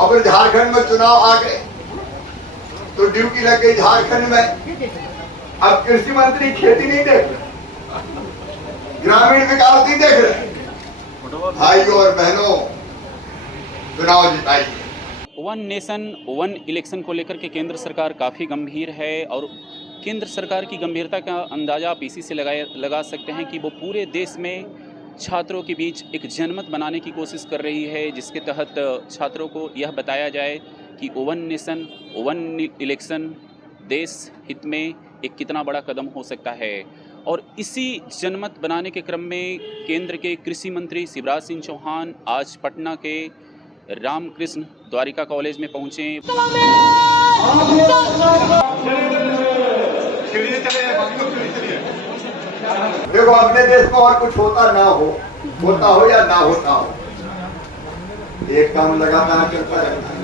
और फिर झारखंड में चुनाव आ गए तो ड्यूटी लग गई झारखंड में। अब कृषि मंत्री खेती नहीं देख रहे, ग्रामीण विकास नहीं देख रहे। भाइयों और बहनों, चुनाव जिताइए। वन नेशन वन इलेक्शन को लेकर के केंद्र सरकार काफ़ी गंभीर है और केंद्र सरकार की गंभीरता का अंदाज़ा आप इसी से लगा सकते हैं कि वो पूरे देश में छात्रों के बीच एक जनमत बनाने की कोशिश कर रही है, जिसके तहत छात्रों को यह बताया जाए कि वन नेशन वन इलेक्शन देश हित में एक कितना बड़ा कदम हो सकता है। और इसी जनमत बनाने के क्रम में केंद्र के कृषि मंत्री शिवराज सिंह चौहान आज पटना के रामकृष्ण द्वारिका कॉलेज में पहुंचे। देखो, अपने देश में और कुछ होता ना हो, होता हो या ना होता हो, एक काम लगातार चलता रहता है।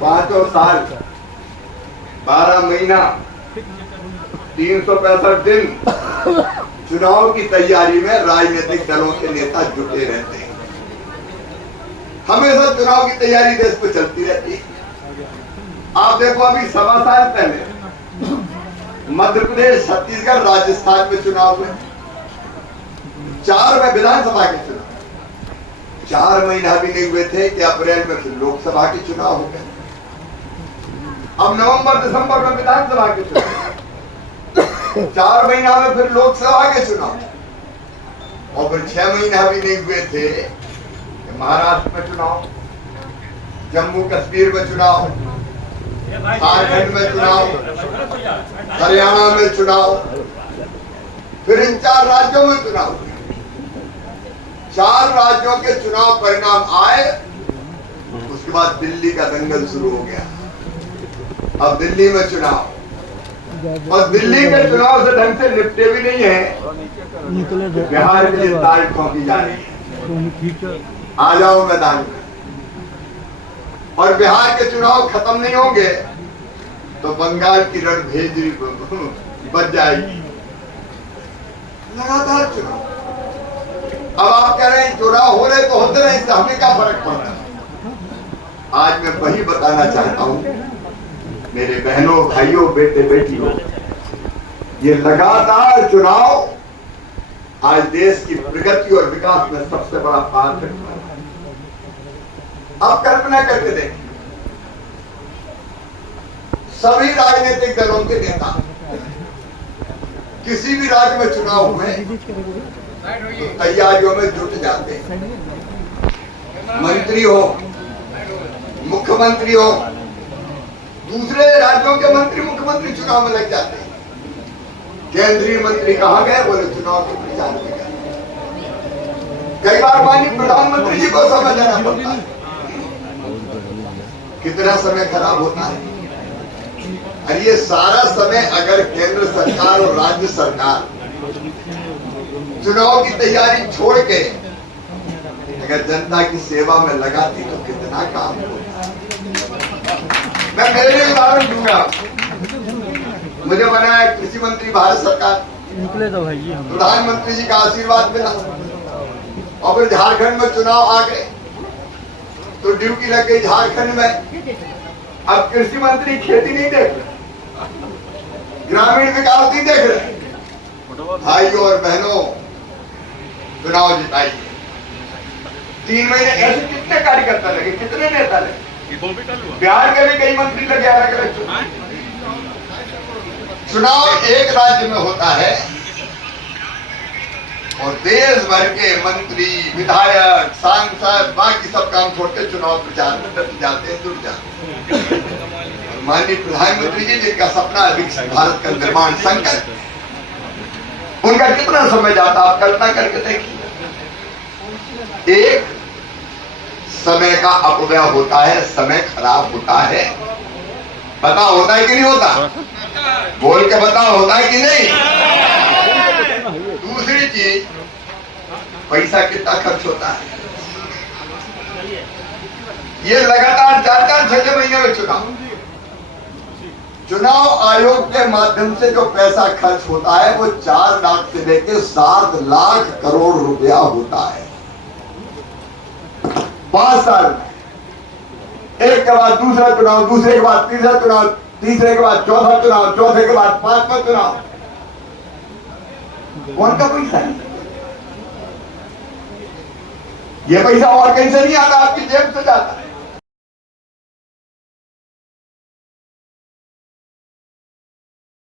5 साल 12 महीना 365 दिन चुनाव की तैयारी में राजनीतिक दलों के नेता जुटे रहते हैं। हमेशा चुनाव की तैयारी देश में चलती रहती है। आप देखो, अभी 1.25 साल पहले मध्य प्रदेश, छत्तीसगढ़, राजस्थान में चुनाव हुए। 4 में विधानसभा के चुनाव, 4 महीना भी नहीं हुए थे कि अप्रैल में फिर लोकसभा के चुनाव हो गए। अब नवंबर दिसंबर में विधानसभा के चुनाव, 4 महीना में फिर लोकसभा के चुनाव, और फिर 6 महीना भी नहीं हुए थे कि महाराष्ट्र में चुनाव, जम्मू कश्मीर में चुनाव, झारखंड में चुनाव, हरियाणा में चुनाव, फिर इन 4 राज्यों में चुनाव। 4 राज्यों के चुनाव परिणाम आए, उसके बाद दिल्ली का दंगल शुरू हो गया। अब दिल्ली में चुनाव, और दिल्ली के चुनाव से ढंग से निपटे भी नहीं है। बिहार के लिए तारीख सौंपी जा रही है, आ जाओ मैदान में। और बिहार के चुनाव खत्म नहीं होंगे तो बंगाल की रणभेदी बच जाएगी। लगातार चुनाव। अब आप कह रहे हैं चुनाव हो रहे तो होते रहे, इससे हमें क्या फर्क पड़ता है। आज मैं वही बताना चाहता हूं मेरे बहनों, भाइयों, बेटे बेटियों, ये लगातार चुनाव आज देश की प्रगति और विकास में सबसे बड़ा पाठ है। आप कल्पना करके देखें, सभी राजनीतिक दलों के नेता किसी भी राज्य में चुनाव हुए तो तैयारियों में जुट जाते हैं। मंत्री हो, मुख्यमंत्री हो, दूसरे राज्यों के मंत्री मुख्यमंत्री चुनाव में लग जाते हैं। केंद्रीय मंत्री कहां गए? बोले चुनाव के प्रचार में गए। कई बार माननीय प्रधानमंत्री जी को समय देना पड़ता है। कितना समय खराब होता है। और ये सारा समय अगर केंद्र सरकार और राज्य सरकार चुनाव की तैयारी छोड़ के अगर जनता की सेवा में लगाती तो कितना काम होता। मैं मेरे लिए उदाहरण दूंगा। मुझे बनाया कृषि मंत्री भारत सरकार, प्रधानमंत्री जी का आशीर्वाद मिला, और फिर झारखंड में चुनाव आ गए तो ड्यूटी लग गई झारखंड में। अब कृषि मंत्री खेती नहीं देख रहे, ग्रामीण विकास नहीं देख रहे। भाइयों और बहनों, चुनाव जिताइए। 3 महीने ऐसे कितने कार्यकर्ता लगे, कितने नेता लगे। बिहार के भी कई मंत्री लगे अलग-अलग। चुनाव एक राज्य में होता है और देश भर के मंत्री, विधायक, सांसद बाकी सब काम छोड़ के चुनाव प्रचार में डट जाते हैं, जुट जाते हैं। माननीय प्रधानमंत्री जी जिनका सपना है विकसित भारत का निर्माण संकल्प, उनका कितना समय जाता आप कल्पना करके देखिए। एक समय का अपव्यय होता है, समय खराब होता है। पता होता है कि नहीं होता? बोल के पता होता है कि नहीं? दूसरी चीज, पैसा कितना खर्च होता है। ये लगातार 4-4, 6-6 महीने में चुनाव आयोग के माध्यम से जो पैसा खर्च होता है वो 4 लाख से लेकर 7 लाख करोड़ रुपया होता है 5 साल में। के बाद दूसरा चुनाव, दूसरे के बाद तीसरा चुनाव, तीसरे के बाद चौथा चुनाव, चौथे के बाद पांचवा चुनाव। कौन का पैसा है? ये पैसा और कहीं से नहीं आता, आपकी जेब से जाता है।